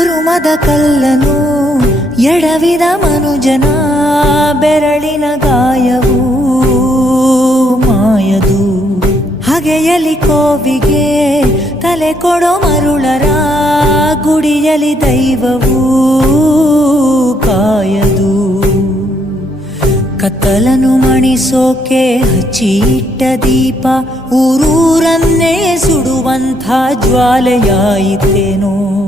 ಕರುಮದ ಕಲ್ಲನು, ಎಡವಿದ ಮನುಜನ, ಬೆರಳಿನ ಗಾಯವು ಮಾಯದು. ಹಗೆಯಲಿ ಕೋವಿಗೆ ತಲೆ ಕೊಡೋ ಮರುಳರ, ಗುಡಿಯಲಿ ದೈವವು ಕಾಯದು. ಕತ್ತಲನು ಮಣಿಸೋಕೆ ಹಚ್ಚಿಟ್ಟ ದೀಪ, ಊರೂರನ್ನೇ ಸುಡುವಂಥ ಜ್ವಾಲೆಯಾಯಿತೇನೋ.